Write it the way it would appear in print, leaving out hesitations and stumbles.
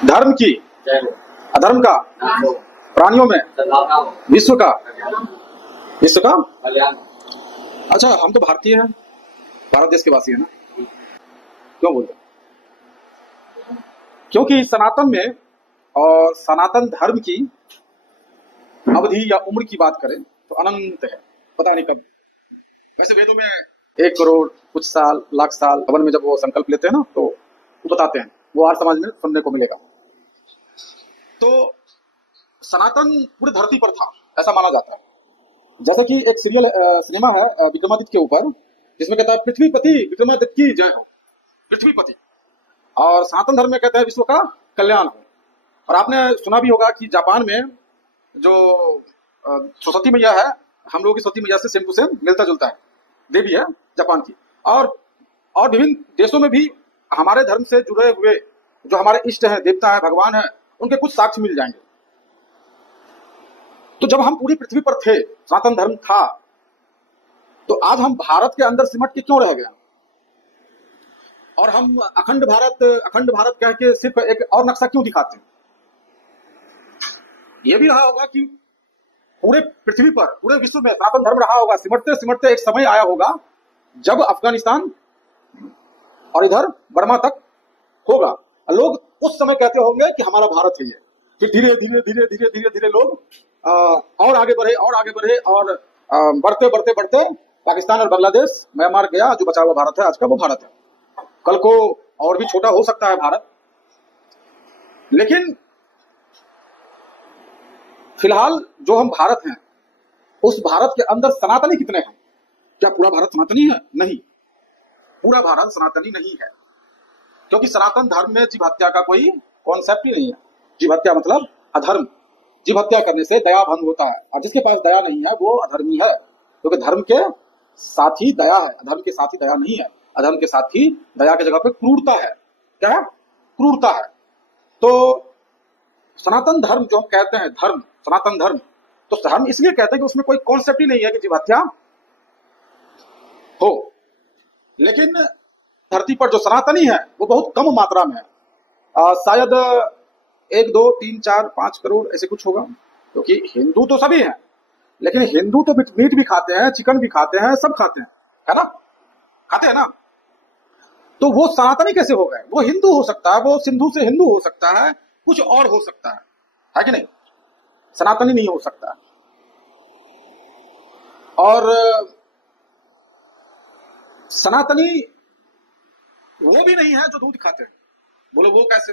धर्म की, अधर्म का, प्राणियों में, विश्व का, विश्व का। अच्छा, हम तो भारतीय हैं, भारत देश के वासी है ना, क्यों बोलते हैं? क्योंकि सनातन में और सनातन धर्म की अवधि या उम्र की बात करें तो अनंत है, पता नहीं कब। वैसे वेदों में 1 करोड़ कुछ साल, लाख साल, हवन में जब वो संकल्प लेते हैं ना तो वो बताते हैं, वो आर्य समाज में सुनने को मिलेगा। तो सनातन पूरी धरती पर था ऐसा माना जाता है। जैसे कि एक सिनेमा है विक्रमादित्य के ऊपर, जिसमें कहता है पृथ्वीपति विक्रमादित्य की जय हो, पृथ्वीपति। और सनातन धर्म में कहते हैं विश्व का कल्याण हो। और आपने सुना भी होगा कि जापान में जो सरस्वती मैया है, हम लोगों की सरस्वती मैया से सेम टू सेम मिलता जुलता है, देवी है जापान की। और विभिन्न देशों में भी हमारे धर्म से जुड़े हुए जो हमारे इष्ट हैं, देवता है, भगवान है, उनके कुछ साक्ष्य मिल जाएंगे। तो जब हम पूरी पृथ्वी पर थे, सनातन धर्म था, तो आज हम भारत के अंदर सिमट के क्यों रह गए? और हम अखंड भारत कह के सिर्फ एक और नक्शा क्यों दिखाते हैं? ये भी रहा होगा कि पूरे पृथ्वी पर, पूरे विश्व में सनातन धर्म रहा होगा, सिमटते सिमटते एक समय आया होगा जब अफगानिस्तान और इधर बर्मा तक होगा। लोग उस समय कहते होंगे कि हमारा भारत है ये। फिर धीरे धीरे धीरे धीरे धीरे धीरे लोग और आगे बढ़े और बढ़ते बढ़ते बढ़ते पाकिस्तान और बांग्लादेश, म्यांमार गया, जो बचा हुआ भारत है आज का, वो भारत है। कल को और भी छोटा हो सकता है भारत, लेकिन फिलहाल जो हम भारत हैं, उस भारत के अंदर सनातनी कितने हैं? क्या पूरा भारत सनातनी है? नहीं, पूरा भारत सनातनी नहीं है, क्योंकि सनातन धर्म में जीव हत्या का कोई कॉन्सेप्ट ही नहीं है। जीव हत्या मतलब अधर्म। जीव हत्या करने से दया भंग होता है, और जिसके पास दया नहीं है वो अधर्मी है, क्योंकि धर्म के साथ ही दया है, अधर्म के साथ ही दया नहीं है। अधर्म के साथ ही दया की जगह पे क्रूरता है। क्या है? क्रूरता है। तो सनातन धर्म जो हम कहते हैं, धर्म, सनातन धर्म, तो धर्म इसलिए कहते हैं कि उसमें कोई कॉन्सेप्ट ही नहीं है कि जीव हत्या हो। लेकिन धरती पर जो सनातनी है वो बहुत कम मात्रा में है, शायद 1, 2, 3, 4, 5 करोड़ ऐसे कुछ होगा। क्योंकि हिंदू तो सभी हैं, लेकिन हिंदू तो मीट भी खाते हैं, चिकन भी खाते हैं, सब खाते हैं, है ना? खाते हैं ना? तो वो सनातनी कैसे हो गए? वो हिंदू हो सकता है, वो सिंधु से हिंदू हो सकता है, कुछ और हो सकता है कि नहीं? सनातनी नहीं हो सकता। और सनातनी वो भी नहीं है जो दूध खाते हैं। बोलो वो कैसे?